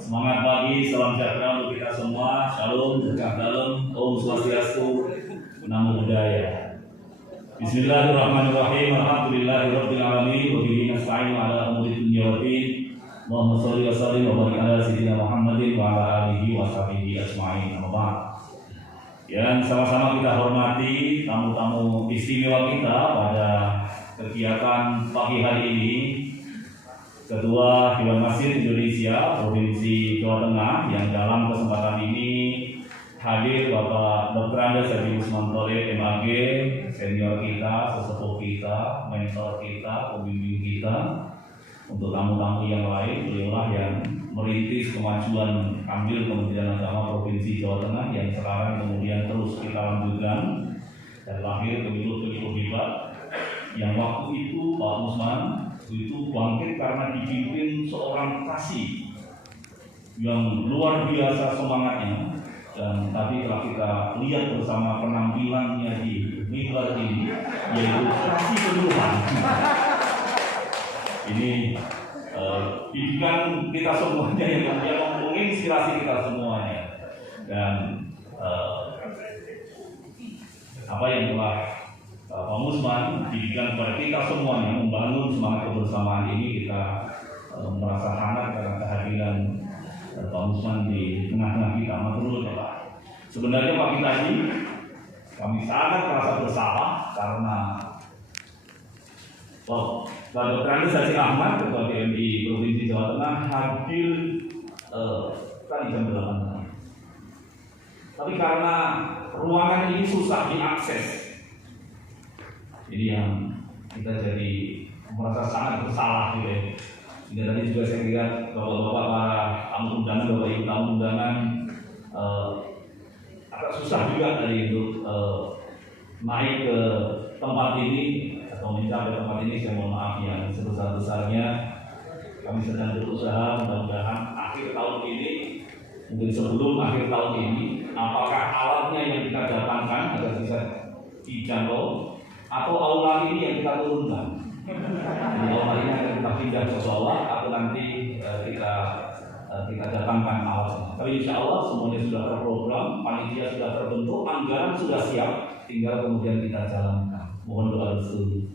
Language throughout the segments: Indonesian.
Semangat pagi, salam sejahtera untuk kita semua. Shalom, berkah dalam, Om Swastiastu, Namo Buddhaya. Bismillahirrahmanirrahim. Alhamdulillahirabbil alamin. Wa bihi nasta'inu ala umuri dunya waddin. Allahumma shalli wa sallim wa barik ala sayyidina Muhammadin wa ala alihi wa sahbihi ajma'in. Amma ba'd. Yang sama-sama kita hormati tamu-tamu istimewa kita pada kegiatan pagi hari ini. Ketua Dewan Masjid Indonesia Provinsi Jawa Tengah yang dalam kesempatan ini hadir Bapak Dr. Andes Haji Usman Tole MAG, senior kita, sesepuh kita, mentor kita, pembimbing kita. Untuk tamu-tamu yang lain, beliaulah yang merintis kemajuan Kanwil Kementerian Agama Provinsi Jawa Tengah yang sekarang kemudian terus kita lanjutkan dan lahir pemilu-pemilu hebat yang waktu itu Pak Usman itu bangkit karena dipimpin seorang kasih yang luar biasa semangatnya, dan tadi telah kita lihat bersama penampilannya di mimbar ini, yaitu kasih penuhan. Ini didikan kita semuanya yang menginspirasi kita semuanya, dan apa yang telah Pak Musman didikan kepada kita semuanya membangun semangat kebersamaan ini. Kita merasa hangat karena kehadiran Pak Musman di tengah-tengah kita. Matur Pak. Sebenarnya pagi tadi kami sangat merasa bersalah karena Pak Dr. Andes Haji Ahmad, Ketua DMI Provinsi Jawa Tengah hadir tadi jam 8 tadi. Tapi karena ruangan ini susah diakses, ini yang kita jadi merasa sangat bersalah gitu ya. Sehingga tadi juga saya lihat bapak-bapak para tamu undangan, bapak ibu tamu undangan agak susah juga tadi untuk naik ke tempat ini atau mencapai tempat ini. Saya mohon maaf yang sebesar-besarnya. Kami sedang berusaha, mudah-mudahan akhir tahun ini, mungkin sebelum akhir tahun ini, apakah alatnya yang kita datangkan agar bisa dijangkau atau aula ini yang kita turunkan. Jadi aula ini akan kita pindah ke bawah atau nanti kita datangkan alatnya. Tapi insya Allah semuanya sudah terprogram, panitia sudah terbentuk, anggaran sudah siap, tinggal kemudian kita jalankan. Mohon doa restu.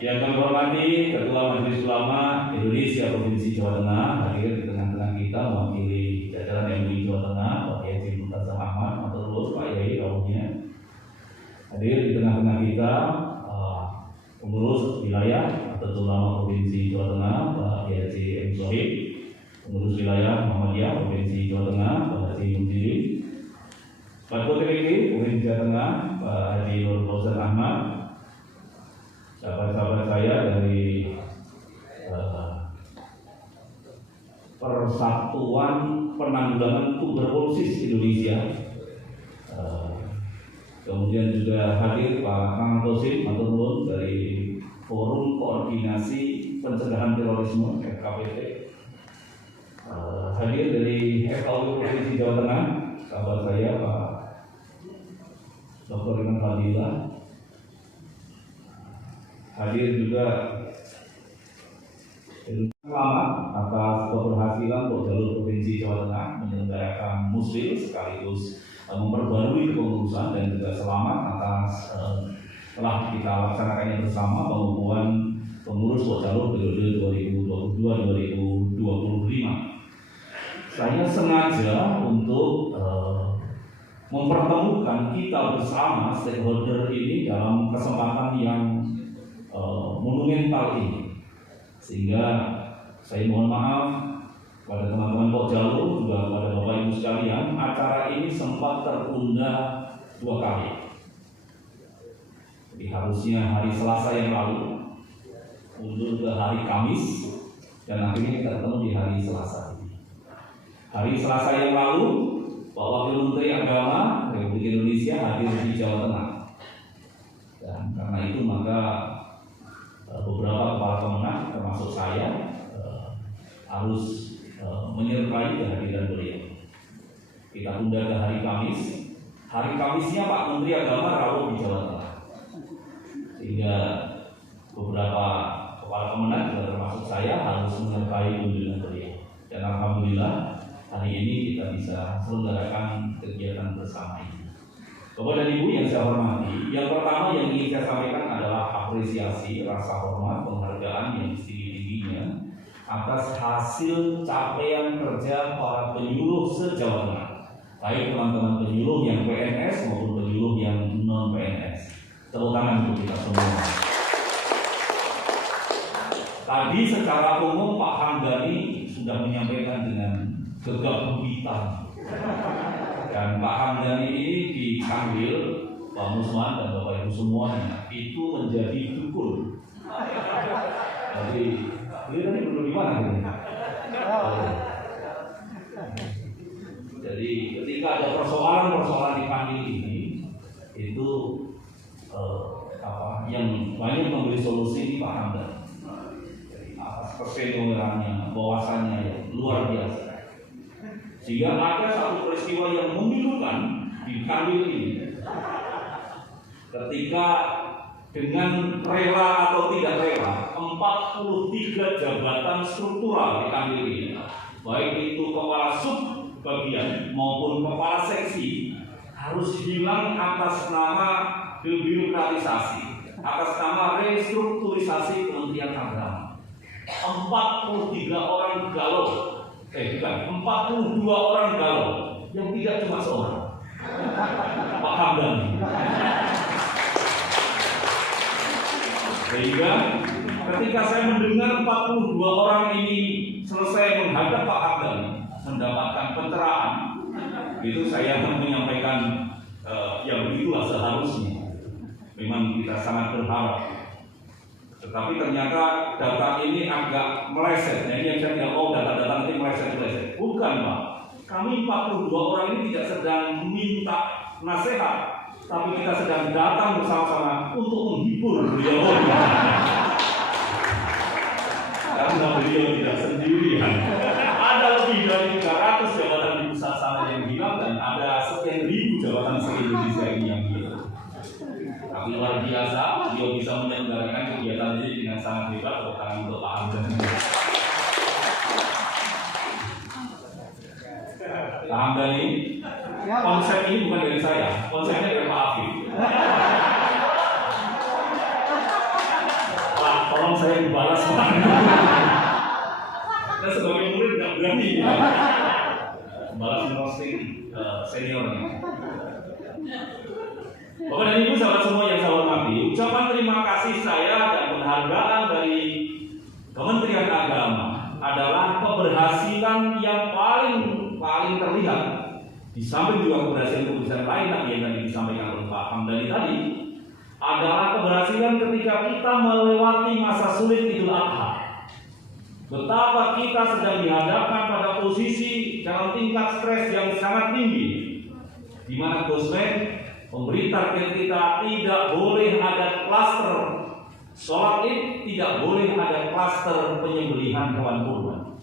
Yang kami hormati Ketua Majelis Ulama Indonesia Provinsi Jawa Tengah hadir di tengah-tengah kita mewakili jajaran MUI Jawa Tengah, Pak Yai Murtaza Ahmad, matur Pak Yai rawuhnya. Hadir di tengah-tengah kita pengurus wilayah atau ulama Provinsi Jawa Tengah, Pak Haji M. Sohib, pengurus wilayah Muhammadiyah Provinsi Jawa Tengah, Pak Haji Mujiri, Pak TPK Provinsi Jawa Tengah, Pak Haji Nur Fauzan Ahmad, sahabat-sahabat saya dari Persatuan Penanggulangan Tuberkulosis Indonesia. Kemudian juga hadir Pak Kang Tosim matur nuwun dari Forum Koordinasi Pencegahan Terorisme FKPT. Hadir dari FKUI Provinsi Jawa Tengah, sahabat saya Pak Dr. Iman Fadilah. Hadir juga selamat atas keberhasilan jalur Provinsi Jawa Tengah menyelenggarakan muslim sekaligus memperbarui kepengurusan, dan juga selamat atas telah kita laksanakannya bersama pengukuhan pengurus jalur periode 2022-2025. Saya sengaja untuk mempertemukan kita bersama stakeholder ini dalam kesempatan yang monumental ini, sehingga saya mohon maaf pada teman-teman Pokjalur, juga pada Bapak Ibu sekalian, acara ini sempat tertunda 2 kali. Jadi harusnya hari Selasa yang lalu mundur ke hari Kamis, dan akhirnya kita ketemu di hari Selasa ini. Hari Selasa yang lalu Pak Wakil Menteri Agama Republik Indonesia hadir di Jawa Tengah, dan karena itu maka beberapa kepala kemenang termasuk saya harus menyertai kehadiran beliau. Kita tunda ke hari Kamis. Hari Kamisnya Pak Menteri Agama rawuh di Jawa Tengah, sehingga beberapa kepala kemenang juga termasuk maksud saya harus menyertai kunjungan beliau. Dan alhamdulillah hari ini kita bisa selenggarakan kegiatan bersama ini. Bapak dan Ibu yang saya hormati, yang pertama yang ingin saya sampaikan adalah apresiasi, rasa hormat, penghargaan yang setinggi-tingginya atas hasil capaian kerja para penyuluh se-Jawa Tengah, baik teman-teman penyuluh yang PNS maupun penyuluh yang non-PNS. Tepuk tangan untuk kita semua. Tadi secara umum Pak Hamdani sudah menyampaikan dengan gegap gempita. Dan Pak Hamdani ini dipanggil Pak Musman dan Bapak Ibu semuanya itu menjadi dukun. Jadi ini tadi dulu di mana gitu? Jadi ketika ada persoalan dipanggil ini itu yang banyak memberi solusi Pak Hamdani. Jadi atas keseniornya, wawasannya yang luar biasa. Sehingga ada satu peristiwa yang memilukan di Kanwil ini. Ketika dengan rela atau tidak rela, 43 jabatan struktural di Kanwil ini, baik itu kepala sub bagian maupun kepala seksi, harus hilang atas nama debirokratisasi, atas nama restrukturisasi Kementerian Agama. 43 orang galau. Bukan, 42 orang galau yang tidak cuma seorang, Pak Hamdani. Sehingga ketika saya mendengar 42 orang ini selesai menghadap Pak Hamdani mendapatkan pencerahan, itu saya menyampaikan yang begitulah seharusnya. Memang kita sangat berharap. Tetapi ternyata data ini agak meleset. Nah, ini yang saya tidak mau data-data nanti meleset. Bukan Pak, kami 42 orang ini tidak sedang minta nasihat, tapi kita sedang datang bersama-sama untuk menghibur beliau. Karena beliau tidak sendirian. Ada lebih dari 300 jabatan di pusat sana yang hilang dan ada sekian ribu jabatan se-Indonesia ini yang hilang. Tapi luar biasa, beliau bisa menyelenggarakan kegiatan ini dengan sangat hebat. Tepuk tangan untuk Pak Hamdani. Pak Hamdani, konsep ini bukan dari saya, konsepnya dari Pak Afif. Pak, tolong saya dibalas Pak. Saya sebagai murid nggak berani ya. Balas roasting seniornya. Bapak dan Ibu sahabat semua yang saya hormati, ucapan terima kasih saya dan penghargaan dari Kementerian Agama adalah keberhasilan yang paling terlihat. Di samping juga keberhasilan lain yang tadi disampaikan oleh Pak Hamdani tadi, adalah keberhasilan ketika kita melewati masa sulit Idul Adha. Betapa kita sedang dihadapkan pada posisi dalam tingkat stres yang sangat tinggi, di mana Gosmed memberi target kita tidak boleh ada klaster sholat Id, tidak boleh ada klaster penyembelihan hewan kurban.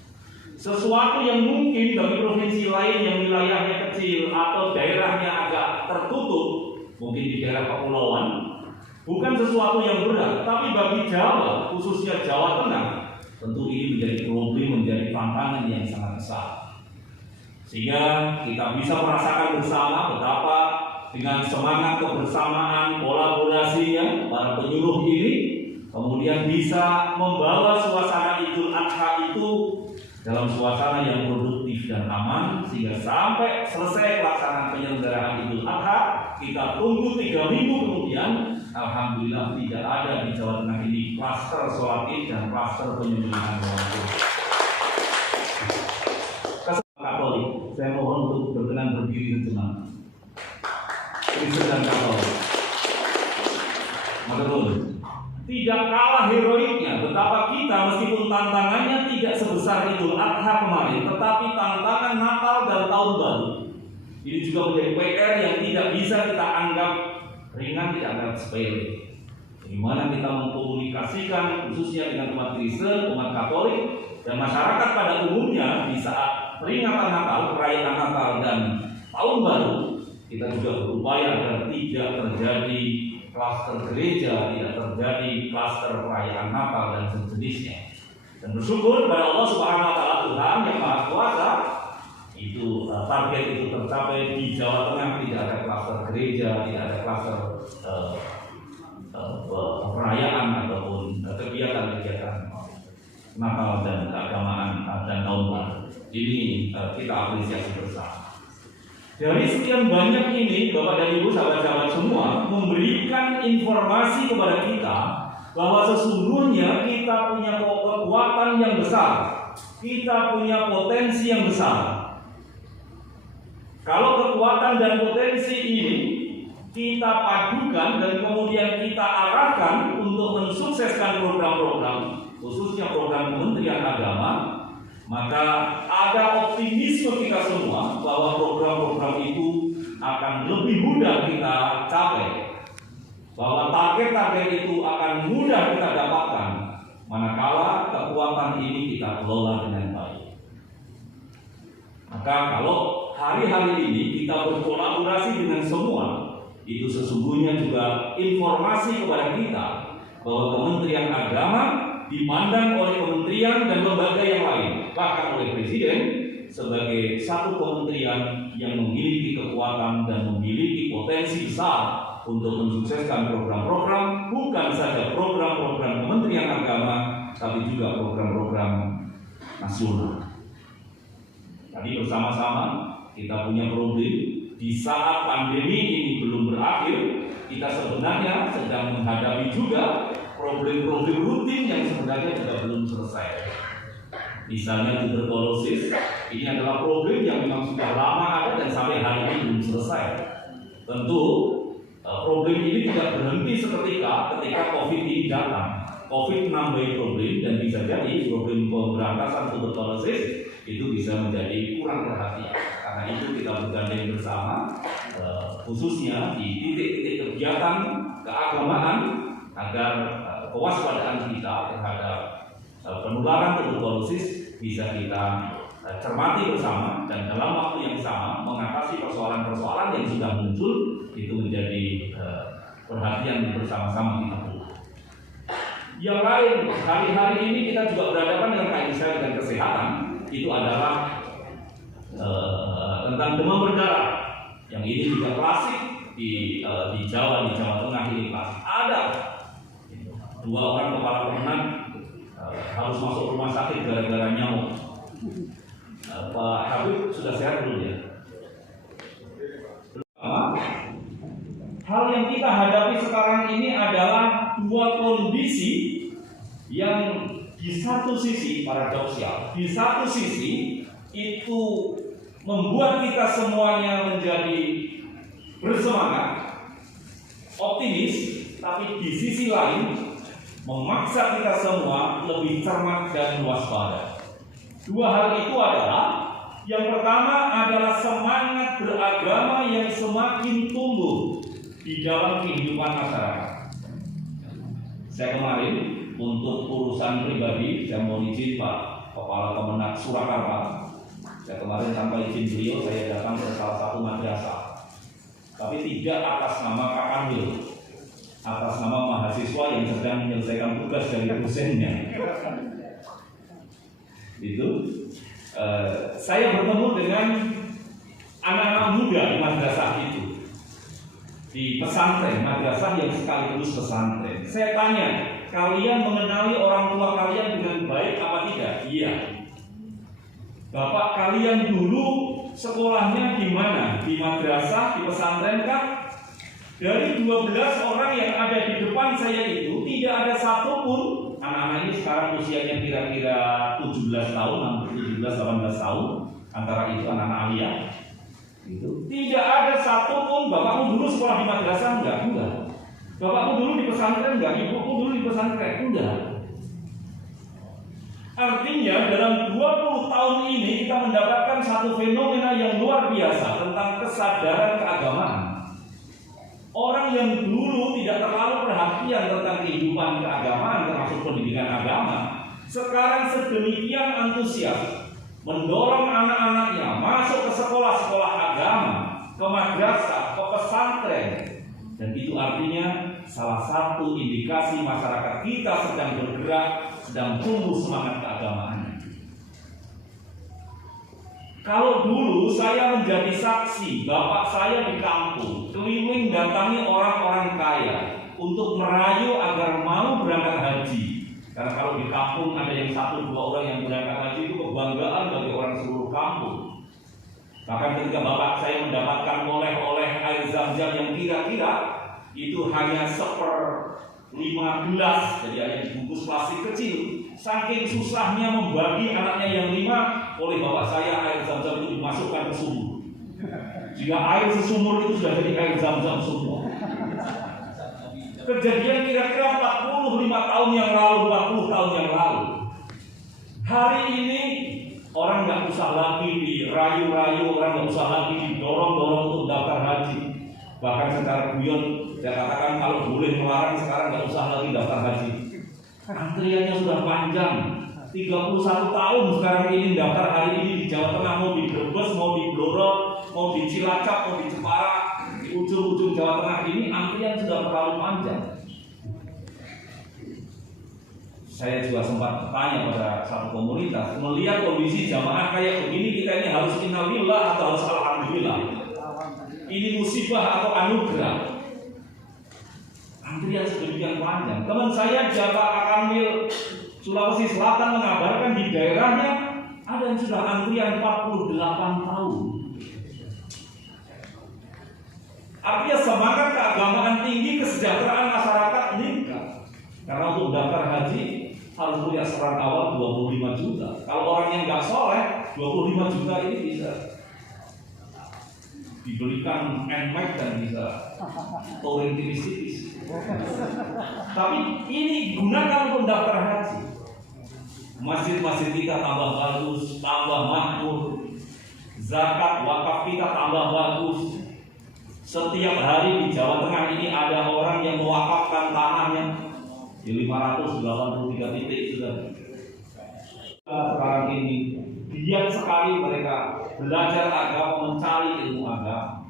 Sesuatu yang mungkin bagi provinsi lain yang wilayahnya kecil atau daerahnya agak tertutup, mungkin di daerah kepulauan, bukan sesuatu yang berat, tapi bagi Jawa, khususnya Jawa Tengah, tentu ini menjadi problem, menjadi tantangan yang sangat besar. Sehingga kita bisa merasakan bersama betapa dengan semangat kebersamaan, kolaborasinya para penyuluh ini kemudian bisa membawa suasana Idul Adha itu dalam suasana yang produktif dan aman, sehingga sampai selesai pelaksanaan penyelenggaraan Idul Adha, kita tunggu 3 minggu kemudian, alhamdulillah tidak ada di Jawa Tengah ini klaster sholat Id dan klaster penyembelihan hewan kurban. Katolik, saya mohon untuk berkenan berdiri sejenak. Kristen dan Katolik. Betul. Tidak kalah heroiknya betapa kita meskipun tantangannya tidak sebesar Idul Adha kemarin, tetapi tantangan Natal dan Tahun Baru ini juga menjadi PR yang tidak bisa kita anggap ringan, tidak anggap sepele. Di mana kita mengkomunikasikan khususnya dengan umat Kristen, umat Katolik dan masyarakat pada umumnya di saat peringatan Natal, perayaan Natal dan Tahun Baru, kita juga berupaya agar tidak terjadi klaster gereja, tidak terjadi klaster perayaan Natal dan sejenisnya. Dan bersyukur kepada Allah Subhanahu wa taala, Tuhan yang Maha Kuasa, itu target itu tercapai. Di Jawa Tengah tidak ada klaster gereja, tidak ada klaster perayaan ataupun kegiatan-kegiatan Natal dan keagamaan dan tahun baru. Ini kita apresiasi bersama. Dari sekian banyak ini, Bapak dan Ibu, sahabat-sahabat semua, memberikan informasi kepada kita bahwa sesungguhnya kita punya kekuatan yang besar, kita punya potensi yang besar. Kalau kekuatan dan potensi ini kita padukan dan kemudian kita arahkan untuk mensukseskan program-program, khususnya program Kementerian Agama, maka ada optimisme kita semua bahwa program-program itu akan lebih mudah kita capai, bahwa target-target itu akan mudah kita dapatkan manakala kekuatan ini kita kelola dengan baik. Maka kalau hari-hari ini kita berkolaborasi dengan semua, itu sesungguhnya juga informasi kepada kita bahwa Kementerian Agama dimandang oleh kementerian dan lembaga yang lain, bahkan oleh Presiden, sebagai satu kementerian yang memiliki kekuatan dan memiliki potensi besar untuk mensukseskan program-program, bukan saja program-program Kementerian Agama, tapi juga program-program nasional. Tadi bersama-sama kita punya problem. Di saat pandemi ini belum berakhir, kita sebenarnya sedang menghadapi juga problem-problem rutin yang sebenarnya juga belum selesai. Misalnya tuberkulosis, ini adalah problem yang memang sudah lama ada dan sampai hari ini belum selesai. Tentu problem ini tidak berhenti seketika ketika COVID ini datang. COVID menambah problem dan bisa jadi problem pemberantasan tuberkulosis itu bisa menjadi kurang perhatian. Karena itu kita bergandeng bersama, khususnya di titik-titik kegiatan keagamaan, agar kewaspadaan kita terhadap penularan tuberkulosis bisa kita cermati bersama, dan dalam waktu yang sama mengatasi persoalan-persoalan yang sudah muncul itu menjadi perhatian bersama-sama kita. Yang lain, hari-hari ini kita juga berhadapan dengan kaitan dengan kesehatan, itu adalah tentang demam berdarah. Yang ini juga klasik di Jawa Tengah ini klasik. Ada 2 orang kepala pemenang harus masuk rumah sakit gara-gara nyamuk. Pak Habib sudah sehat belum ya? Hal yang kita hadapi sekarang ini adalah 2 kondisi yang di satu sisi paradoksal, di satu sisi itu membuat kita semuanya menjadi bersemangat, optimis, tapi di sisi lain memaksa kita semua lebih cermat dan waspada. 2 hal itu adalah, yang pertama adalah semangat beragama yang semakin tumbuh di dalam kehidupan masyarakat. Saya kemarin untuk urusan pribadi, saya mau izin Pak Kepala Kemenak Surakarta. Saya kemarin tanpa izin beliau, saya datang ke salah satu madrasah, tapi tidak atas nama Kak Kamil, atas nama mahasiswa yang sedang menyelesaikan tugas dari dosennya. Saya bertemu dengan anak-anak muda di madrasah itu, di pesantren, madrasah yang sekaligus pesantren. Saya tanya, kalian mengenali orang tua kalian dengan baik apa tidak? Iya. Bapak kalian dulu sekolahnya di mana? Di madrasah, di pesantren kah? Dari 12 orang yang ada di depan saya itu, tidak ada satupun, anak-anak ini sekarang usianya kira-kira 17 tahun, 17-18 tahun, antara itu anak-anak aliyah. Tidak ada satupun, bapakmu dulu sekolah di madrasah enggak? Bapakmu dulu di pesantren enggak? Ibuku dulu di pesantren enggak? Artinya dalam 20 tahun ini kita mendapatkan satu fenomena yang luar biasa tentang kesadaran keagamaan. Orang yang dulu tidak terlalu perhatian tentang kehidupan keagamaan, termasuk pendidikan agama, sekarang sedemikian antusias mendorong anak-anaknya masuk ke sekolah-sekolah agama, ke madrasah, ke pesantren. Dan itu artinya salah satu indikasi masyarakat kita sedang bergerak, sedang tumbuh semangat keagamaan. Kalau dulu saya menjadi saksi, bapak saya di kampung keliling datangi orang-orang kaya untuk merayu agar mau berangkat haji. Karena kalau di kampung ada yang 1-2 orang yang berangkat haji itu kebanggaan bagi orang seluruh kampung. Bahkan ketika bapak saya mendapatkan oleh-oleh air zam-zam yang kira-kira itu hanya 1/5 gelas, jadi hanya dibungkus plastik kecil. Saking susahnya membagi anaknya yang 5, oleh bapak saya air zam-zam itu dimasukkan ke sumur. Jika air sesumur itu sudah jadi air zam-zam semua. Kejadian kira-kira 45 tahun yang lalu, 40 tahun yang lalu. Hari ini orang nggak usah lagi dirayu-rayu, orang nggak usah lagi didorong-dorong untuk daftar haji. Bahkan secara guyon saya katakan kalau boleh melarang sekarang nggak usah lagi daftar haji. Antriannya sudah panjang, 31 tahun sekarang ini daftar hari ini di Jawa Tengah, mau di Brebes, mau di Blora, mau di Cilacap, mau di Jepara, di ujung-ujung Jawa Tengah ini antrian sudah terlalu panjang. Saya juga sempat bertanya pada satu komunitas, melihat kondisi jamaah kayak begini, kita ini harus innalillah atau harus alhamdulillah? Ini musibah atau anugerah? Antrian sedemikian panjang. Teman saya Jaka Akamil Sulawesi Selatan mengabarkan di daerahnya ada yang sudah antrian 48 tahun. Artinya semangat keagamaan tinggi, kesejahteraan masyarakat meningkat. Karena untuk daftar haji harus punya serat awal 25 juta. Kalau orang yang nggak soleh, 25 juta ini bisa dibelikan NMAX dan bisa touring tipis-tipis. Tapi ini gunakan untuk daftar haji. Masjid-masjid kita tambah bagus, tambah makmur. Zakat wakaf kita tambah bagus. Setiap hari di Jawa Tengah ini ada orang yang mewakafkan tanahnya di 583 titik sudah. Sekarang ini giat sekali mereka belajar agama, mencari ilmu agama.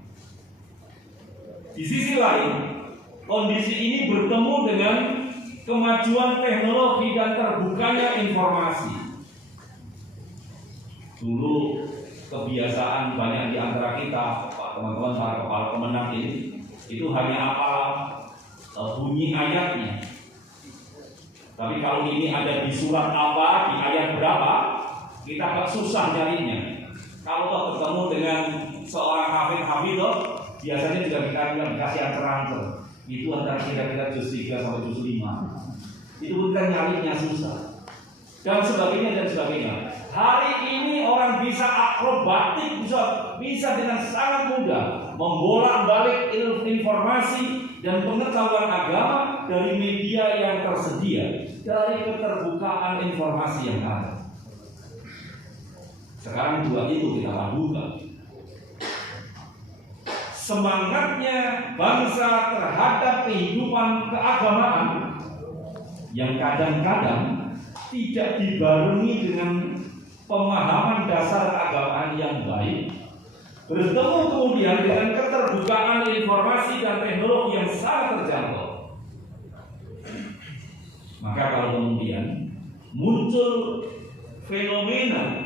Di sisi lain, kondisi ini bertemu dengan kemajuan teknologi dan terbukanya informasi. Dulu kebiasaan banyak di antara kita, teman-teman para kepala kemenak ini, itu hanya hafal bunyi ayatnya. Tapi kalau ini ada di surat apa, di ayat berapa, kita agak susah nyarinya. Kalau ketemu dengan seorang hafidh, biasanya juga kita dikasih ancer-ancer. Itu antara kira-kira juz 3 sampai juz 5. Itu pun kan nyarinya susah. Dan sebagainya dan sebagainya. Hari ini orang bisa akrobatik, bisa dengan sangat mudah membolak-balik informasi dan pengetahuan agama dari media yang tersedia, dari keterbukaan informasi yang ada. Sekarang dua itu kita padukan. Semangatnya bangsa terhadap kehidupan keagamaan yang kadang-kadang tidak dibarengi dengan pemahaman dasar keagamaan yang baik, bertemu kemudian dengan keterbukaan informasi dan teknologi yang sangat terjangkau. Maka kalau kemudian muncul fenomena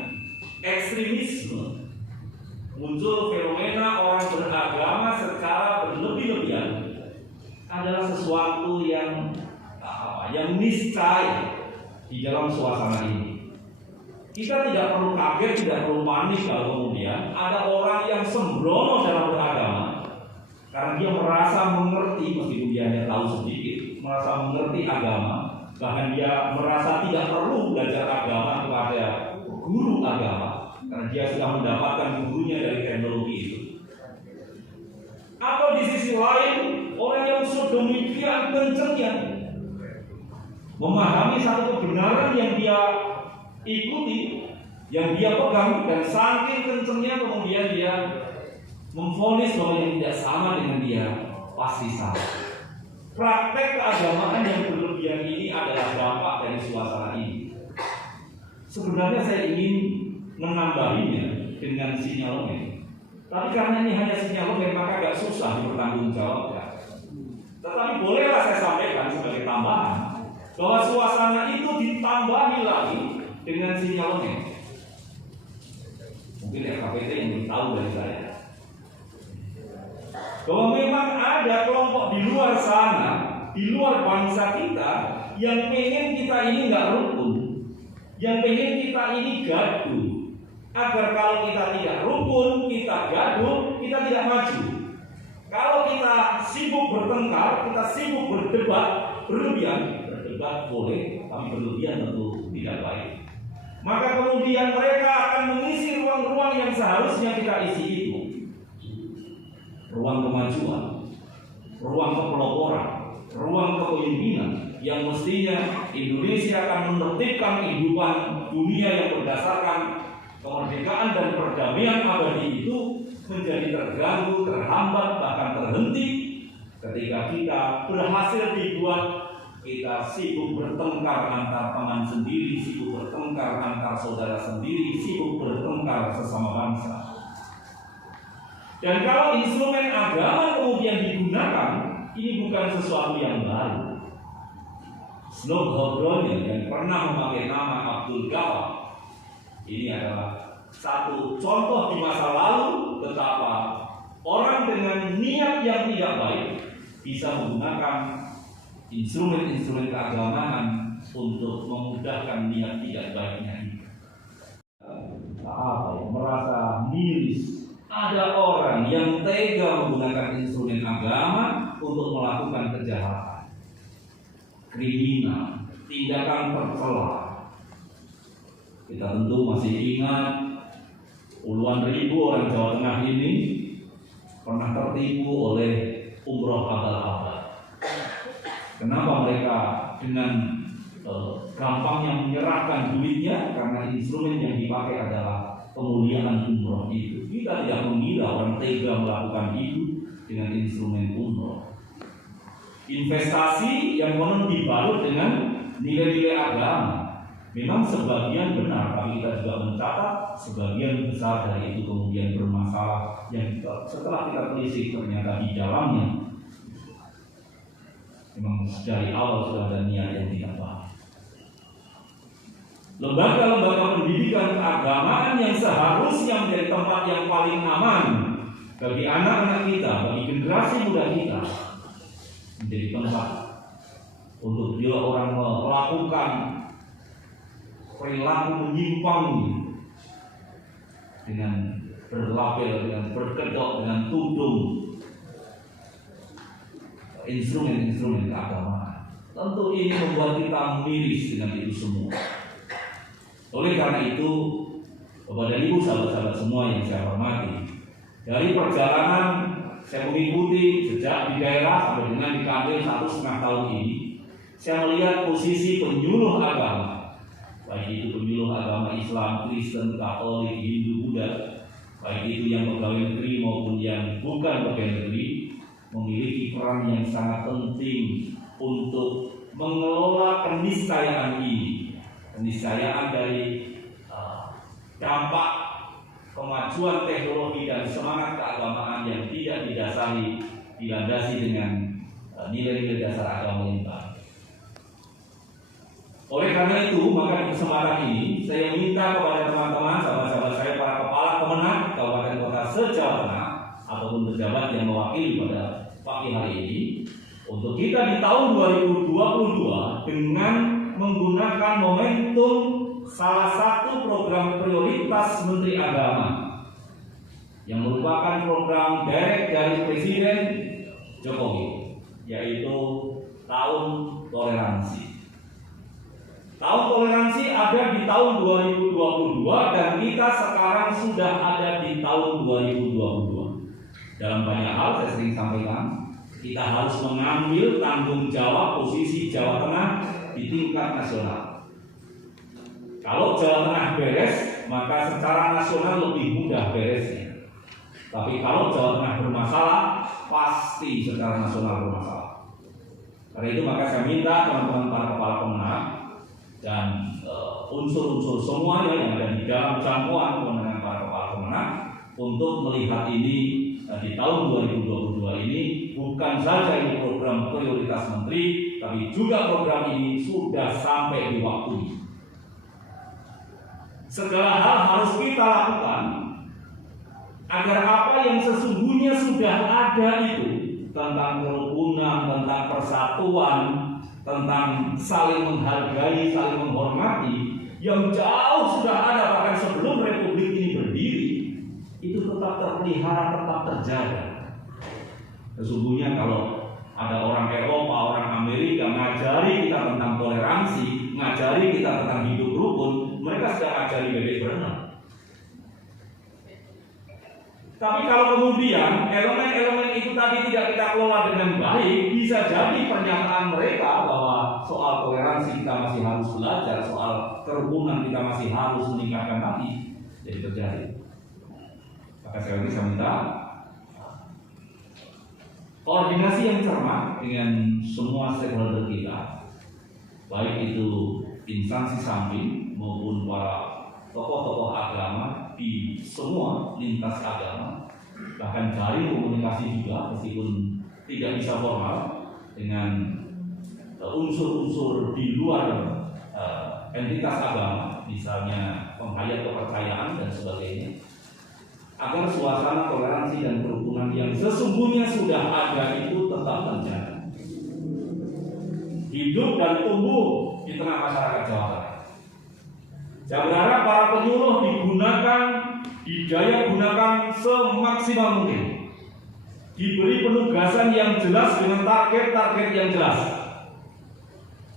ekstremisme, muncul fenomena orang beragama secara berlebih-lebihan, adalah sesuatu yang niscaya di dalam suasana ini. Kita tidak perlu kaget, tidak perlu panik kalau kemudian ada orang yang sembrono dalam beragama karena dia merasa mengerti, meskipun dia hanya tahu sedikit, merasa mengerti agama, bahkan dia merasa tidak perlu belajar agama kepada guru agama karena dia sudah mendapatkan gurunya dari teknologi itu. Atau di sisi lain, orang yang sedemikian kencengnya memahami satu kebenaran yang dia ikuti, yang dia pegang, dan saking kencengnya kemudian dia memvonis bahwa yang tidak sama dengan dia pasti salah. Praktek keagamaan yang berlebihan ini adalah dampak dari suasana ini. Sebenarnya saya ingin menambahinya dengan sinyalemen, tapi karena ini hanya sinyalemen maka agak susah dipertanggungjawabkan. Tetapi bolehlah saya sampaikan sebagai tambahan bahwa suasana itu ditambahi lagi dengan sinyalemen. Mungkin tahu dari saya. Bahwa memang ada kelompok di luar sana, di luar bangsa kita, yang pengen kita ini nggak rukun, yang pengen kita ini gaduh, agar kalau kita tidak rukun, kita gaduh, kita tidak maju. Kalau kita sibuk bertengkar, kita sibuk berdebat berlebihan, berdebat boleh, tapi berlebihan tentu tidak baik. Maka kemudian mereka akan mengisi ruang-ruang yang seharusnya kita isi itu. Ruang kemajuan, ruang kepeloporan, ruang kepemimpinan yang mestinya Indonesia akan menertibkan kehidupan dunia yang berdasarkan kemerdekaan dan perdamaian abadi itu menjadi terganggu, terhambat, bahkan terhenti ketika kita berhasil dibuat kita sibuk bertengkar antar teman sendiri, sibuk bertengkar antar saudara sendiri, sibuk bertengkar sesama bangsa. Dan kalau instrumen agama kemudian digunakan, ini bukan sesuatu yang baru. Snowhordonian yang pernah memakai nama Abdul Ghaffar, ini adalah satu contoh di masa lalu betapa orang dengan niat yang tidak baik bisa menggunakan instrumen-instrumen keagamaan untuk memudahkan niat tidak baiknya ini. Merasa miris. Ada orang yang tega menggunakan instrumen agama untuk melakukan kejahatan, kriminal, tindakan tercela. Kita tentu masih ingat puluhan ribu orang Jawa Tengah ini pernah tertipu oleh umroh abal-abal. Kenapa mereka dengan gampangnya menyerahkan duitnya? Karena instrumen yang dipakai adalah kemuliaan umroh itu. Kita tidak mengira orang tega melakukan itu dengan instrumen umroh. Investasi yang konon dibalut dengan nilai-nilai agama. Memang sebagian benar, tapi kita juga mencatat sebagian besar dari itu kemudian bermasalah yang setelah kita telisik ternyata di dalamnya memang dari awal sudah ada niat yang tidak baik. Lembaga-lembaga pendidikan keagamaan yang seharusnya menjadi tempat yang paling aman bagi anak-anak kita, bagi generasi muda kita, menjadi tempat untuk bila orang melakukan perilaku menyimpang dengan berlabel, dengan berkedok, dengan tudung instrumen-instrumen keagamaan. Tentu ini membuat kita miris dengan itu semua. Oleh karena itu, kepada ibu sahabat-sahabat semua yang saya hormati, dari perjalanan saya mengikuti sejak di daerah sampai dengan di Kanwil 1,5 tahun ini, saya melihat posisi penyuluh agama, baik itu penyuluh agama Islam, Kristen, Katolik, Hindu, Buddha, baik itu yang pegawai negeri maupun yang bukan pegawai negeri, memiliki peran yang sangat penting untuk mengelola keniscayaan ini. Keniscayaan dari dampak kemajuan teknologi dan semangat keagamaan yang tidak dilandasi dengan nilai-nilai dasar agama yang baik. Oleh karena itu, maka di kesempatan ini saya minta kepada teman-teman, sahabat-sahabat saya, para kepala kemenang kabupaten kota se-Jawa Tengah ataupun pejabat yang mewakili pada pagi hari ini, untuk kita di tahun 2022 dengan menggunakan momentum salah satu program prioritas Menteri Agama yang merupakan program direct dari Presiden Jokowi, yaitu Tahun Toleransi. Tahun Toleransi ada di tahun 2022 dan kita sekarang sudah ada di tahun 2022. Dalam banyak hal saya sering sampaikan, kita harus mengambil tanggung jawab posisi Jawa Tengah di tingkat nasional. Kalau Jawa Tengah beres, maka secara nasional lebih mudah beresnya. Tapi kalau Jawa Tengah bermasalah, pasti secara nasional bermasalah. Karena itu maka saya minta teman-teman para kepala kemenang dan unsur-unsur semuanya yang ada di dalam jangkauan kewenangan para kepala kemenang untuk melihat ini di tahun 2022 ini bukan saja ini program prioritas menteri, tapi juga program ini sudah sampai di waktunya. Segala hal harus kita lakukan agar apa yang sesungguhnya sudah ada itu tentang kerukunan, tentang persatuan, tentang saling menghargai, saling menghormati, yang jauh sudah ada bahkan sebelum Republik ini berdiri, itu tetap terpelihara, tetap terjaga. Sesungguhnya kalau ada orang Eropa, orang Amerika ngajari kita tentang toleransi, ngajari kita tentang hidup rukun, mereka sudah ngajari bebek berenang. Tapi kalau kemudian elemen-elemen itu tadi tidak kita kelola dengan baik, bisa jadi pernyataan mereka bahwa soal toleransi kita masih harus belajar, soal kerukunan kita masih harus meningkatkan lagi, jadi terjadi. Maka sekali lagi saya minta koordinasi yang cermat dengan semua stakeholder kita, baik itu instansi samping maupun para tokoh-tokoh agama di semua lintas agama, bahkan jaring komunikasi juga meskipun tidak bisa formal dengan unsur-unsur di luar entitas agama, misalnya penghayat kepercayaan dan sebagainya, agar suasana toleransi dan kerukunan yang sesungguhnya sudah ada itu tetap terjaga, hidup dan tumbuh di tengah masyarakat Jawa Tengah. Saya berharap para penyuluh digunakan, didaya gunakan semaksimal mungkin, diberi penugasan yang jelas dengan target-target yang jelas.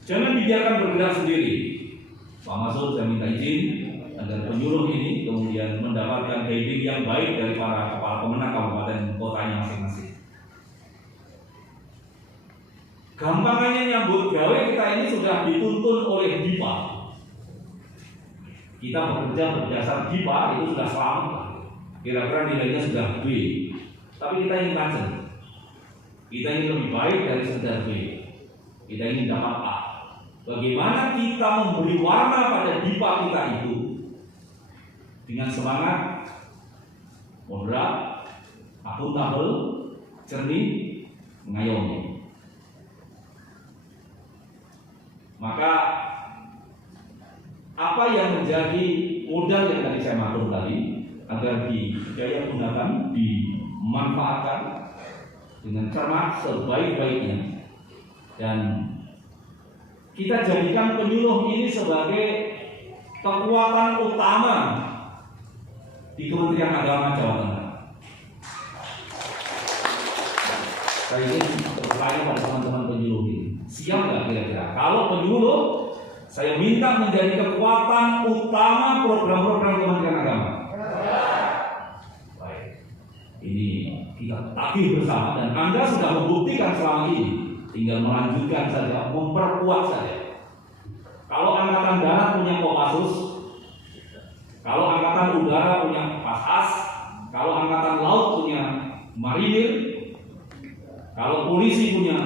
Jangan dibiarkan bergerak sendiri. Pak Masud, saya minta izin agar penyuluh ini kemudian mendapatkan guiding yang baik dari para kepala pemenang kabupaten kotanya masing-masing. Gampangannya nyambut gawe kita ini sudah dituntun oleh DIPA. Kita bekerja berdasar DIPA itu sudah selamat. Kira-kira nilainya sudah B. Tapi kita ingin kancing. Kita ingin lebih baik dari sekedar B. Kita ingin dapat A. Bagaimana kita memberi warna pada DIPA kita itu dengan semangat moderat, akuntabel, jernih, mengayomi. Maka apa yang menjadi modal yang tadi saya maklum tadi agar didaya gunakan, dimanfaatkan dengan cermat sebaik-baiknya, dan kita jadikan penyuluh ini sebagai kekuatan utama di Kementerian Agama Jawa Tengah. Saya ingin bertanya pada teman-teman penyuluh ini, siap nggak kira-kira? Kalau penyuluh, saya minta menjadi kekuatan utama program-program Kementerian Agama. Baik, ini kita tagih bersama dan Anda sudah membuktikan selama ini. Tinggal melanjutkan saja, memperkuat saja. Kalau Angkatan Darat punya Kopassus, kalau Angkatan Udara punya Pasas, kalau Angkatan Laut punya Marinir, kalau polisi punya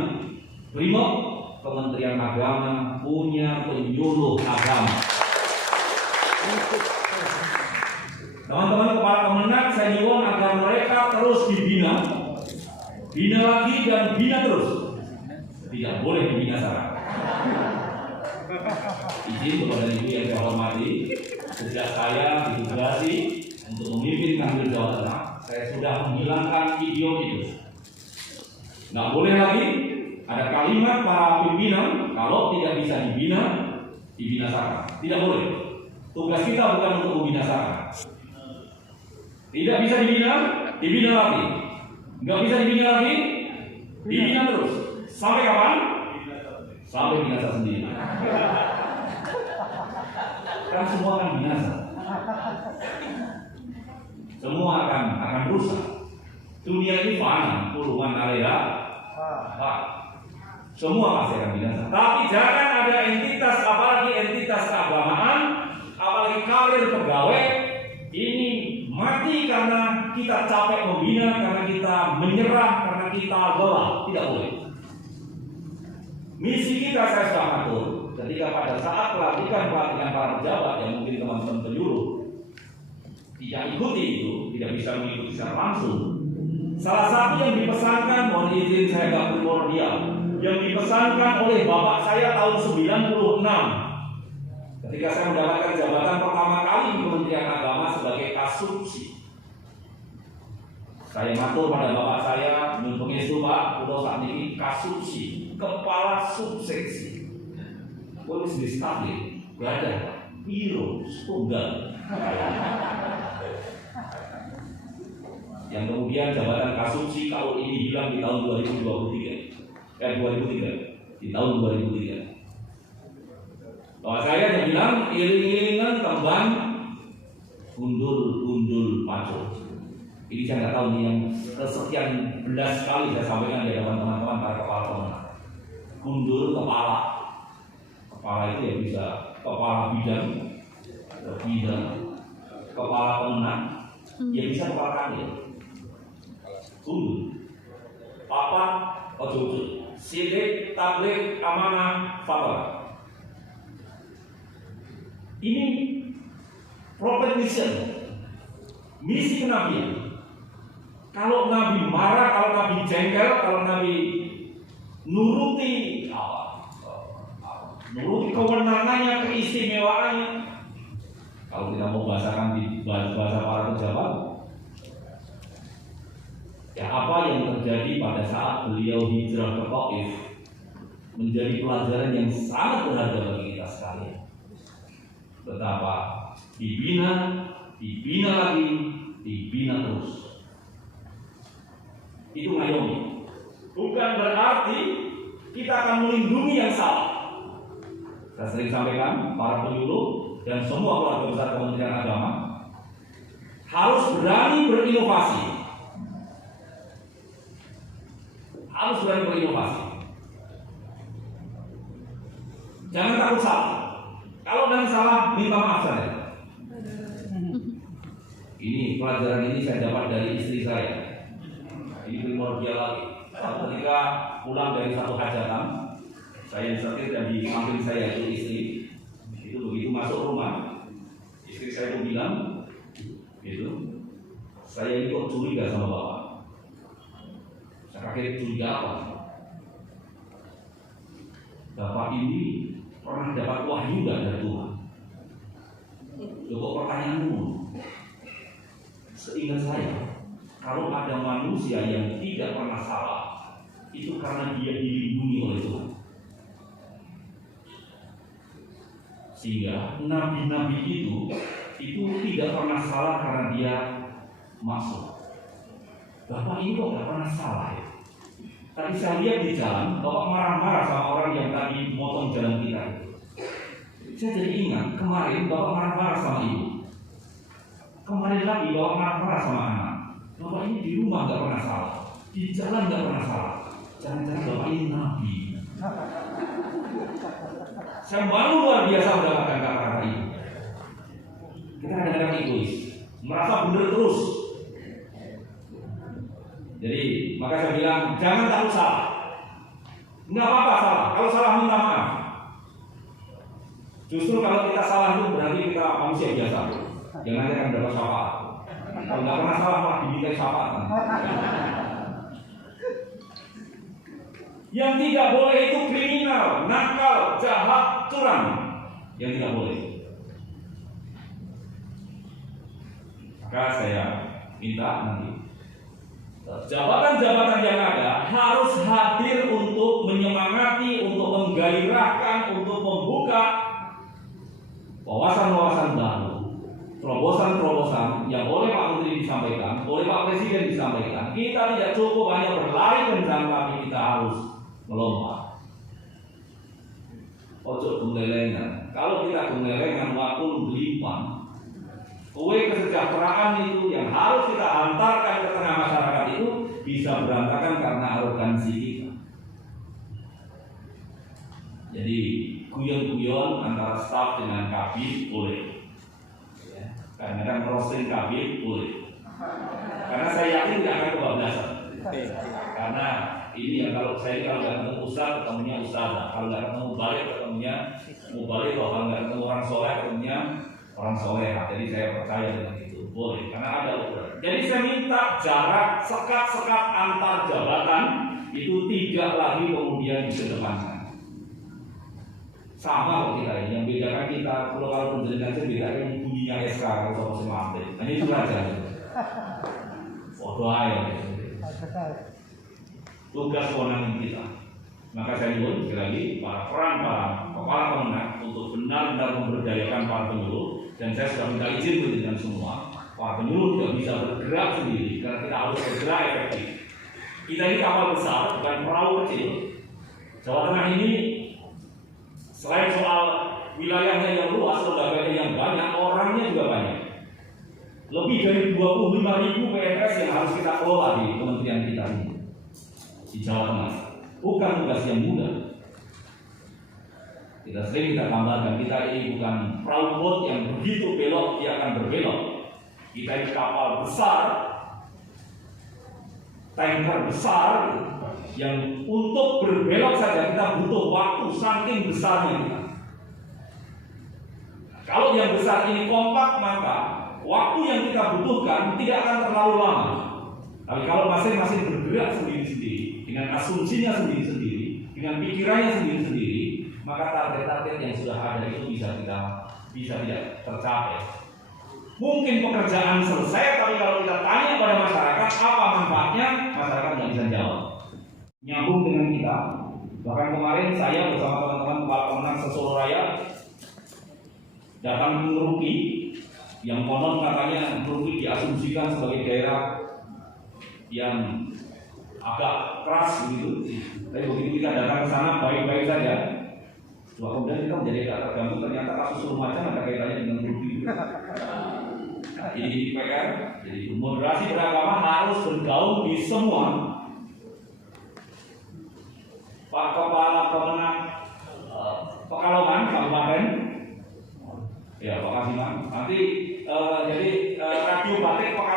Brimob, Kementerian Agama punya penyuluh agama. Teman-teman kepala pemenang, saya nyuwun agar mereka terus dibina, bina lagi dan bina terus. Tidak boleh dibinasakan. Izin kepada ibu yang saya hormati, sejak saya ditugasi untuk memimpin Kanwil Jawa Tengah, saya sudah menghilangkan idiom itu. Nggak boleh lagi ada kalimat para pimpinan kalau tidak bisa dibina, dibinasakan. Tidak boleh. Tugas kita bukan untuk membinasakan. Tidak bisa dibina, dibina lagi. Nggak bisa dibina lagi, dibina terus. Sampai kapan? Sampai binasa sendiri. Kan semua akan binasa. Semua akan rusak. Dunia ini fana, puluhan alaiha. Semua pasti akan binasa. Tapi jangan ada entitas, apalagi entitas keagamaan, apalagi karir pegawai ini mati karena kita capek membina, karena kita menyerah, karena kita lelah. Tidak boleh. Misi kita saya sudah atur ketika pada saat pelatihan para pejabat yang mungkin teman-teman penyuluh tidak ikuti itu, tidak bisa mengikuti secara langsung. Salah satu yang dipesankan, mohon izin saya agak primordial, yang dipesankan oleh bapak saya tahun 96 ketika saya mendapatkan jabatan pertama kali di Kementerian Agama sebagai Kasubsi. Saya matur pada bapak saya, nyuwun pangestu Pak, kula sakniki kasupsi kepala subseksi. Kula wis distabil, berada piro setunggal. Yang kemudian jabatan kasupsi KU ini hilang di tahun 2003. 2003. Di tahun 2003. Bapak saya yang bilang iring-iringan tembang gundul pacu. Ini saya nggak tahu nih yang kesekian belas kali saya sampaikan di hadapan teman-teman para kepala pemenang. Gundul kepala itu ya bisa kepala bidang, kepala pemenang, ya bisa kepala kanil. Gundul, papa, ojo, sidik, tablik, amanah, fatwa. Ini prophet mission, misi kenabian. Kalau Nabi marah, kalau Nabi jengkel, kalau Nabi nuruti kewenangannya, keistimewaannya. Kalau kita mau bahasakan di bahasa para pejabat, ya apa yang terjadi pada saat beliau hijrah ke Taif menjadi pelajaran yang sangat berharga bagi kita sekalian. Betapa dibina lagi, dibina terus. Itu ngayomi. Bukan berarti kita akan melindungi yang salah. Saya sering sampaikan, para penyuluh dan semua keluarga besar Kementerian Agama harus berani berinovasi. Jangan takut salah. Kalau dan salah, minta maaf saja. Ini pelajaran ini saya dapat dari istri saya. Ini primordial lagi. Ketika pulang dari satu hajatan, saya disetir dan di samping saya itu istri. Itu begitu masuk rumah, istri saya itu bilang, gitu, saya ini kok curiga sama bapak. Saya kaget, curiga apa? Bapak ini pernah dapat wahyu nggak dari Tuhan? Coba pertanyaanmu. Seingat saya, kalau ada manusia yang tidak pernah salah, itu karena dia dilindungi oleh Tuhan. Sehingga nabi-nabi itu tidak pernah salah karena dia maksud. Bapak ini kok nggak pernah salah ya? Tadi saya lihat di jalan, Bapak marah-marah sama orang yang tadi motong jalan kita. Saya jadi ingat, kemarin Bapak marah-marah sama ibu. Kemarin lagi Bapak marah-marah sama anak. Bapak ini di rumah nggak pernah salah, di jalan nggak pernah salah. Jangan-jangan Bapak ini nabi. Saya malu luar biasa mendapatkan kata-kata ini. Kita kadang-kadang egois, merasa benar terus. Jadi maka saya bilang jangan takut salah. Nggak apa-apa salah. Kalau salah minta maaf. Justru kalau kita salah itu berarti kita manusia biasa. Jangan akan dapat syafaat. Kalau nggak pernah salah malah diminta syafaat. Yang tidak boleh itu kriminal, nakal, jahat, curang. Yang tidak boleh. Maka saya minta nanti jabatan-jabatan yang ada harus hadir untuk menyemangati, untuk menggairahkan, untuk membuka wawasan-wawasan baru, terobosan-terobosan yang oleh Pak Menteri disampaikan, oleh Pak Presiden disampaikan. Kita tidak cukup hanya berlari kencang, tapi kita harus melompat. Ojo gunglelengan. Kalau kita gunglelengan waktu berlimpah, kue kesejahteraan itu yang harus kita hantarkan ke tengah masyarakat itu bisa berantakan karena arogansi kita. Jadi guyon-guyon antara staf dengan kabin boleh. Kadang-kadang roasting kabin boleh. Karena saya yakin tidak akan kebablasan. Karena ini yang kalau nggak ketemu ustaz ketemunya ustazah, kalau nggak ketemu balik ketemunya mubalik, kalau nggak ketemu orang soleh ketemunya orang soleh. Jadi saya percaya dengan itu boleh karena ada ukuran. Jadi saya minta jarak sekat-sekat antar jabatan itu tidak lagi kemudian dikedepankan. Sama kok kita ini, yang bedakan kita kalau pendidikan itu bedakan bunyinya SK kalau sama semantik. Nah itu aja. doa tugas kewenangan kita. Maka saya nyuwun sekali lagi para kepala kemenang untuk benar-benar memberdayakan para penyuluh, dan saya sudah minta izin dengan semua. Para penyuluh tidak bisa bergerak sendiri karena kita harus bergerak efektif. Kita ini kapal besar, bukan perahu kecil. Jawa Tengah ini selain soal wilayahnya yang luas, lembaganya yang banyak, orangnya juga banyak. Lebih dari 25.000 PNS yang harus kita kelola di kementerian kita ini di Jawa Tengah. Bukan tugas yang mudah. Kita sering kita tambahkan, kita ini bukan perahu boat yang begitu belok dia akan berbelok. Kita ini kapal besar, tanker besar, yang untuk berbelok saja kita butuh waktu saking besarnya kita. Kalau yang besar ini kompak, maka waktu yang kita butuhkan tidak akan terlalu lama. Tapi kalau masing-masing bergerak sendiri-sendiri, dengan asumsinya sendiri-sendiri, dengan pikirannya sendiri-sendiri, maka target-target yang sudah ada itu bisa tidak tercapai. Mungkin pekerjaan selesai, tapi kalau kita tanya pada masyarakat apa manfaatnya, masyarakat nggak bisa jawab. Nyambung dengan kita, bahkan kemarin saya bersama teman-teman kepala kemenang se-Solo Raya datang ke Ngeruki, yang konon katanya Ngeruki diasumsikan sebagai daerah yang agak keras begitu. Tapi begitu kita datang ke sana baik-baik saja. Cuma kemudian kita menjadi agak terganggu, ternyata kasus Lumajang ada kaitannya dengan Ngeruki. Jadi PR, jadi moderasi beragama harus bergaul di semua. Pak Kepala Kemenang Pekalongan Kabupaten, ya Pak Kasih Nanti jadi radio batik Pekalongan.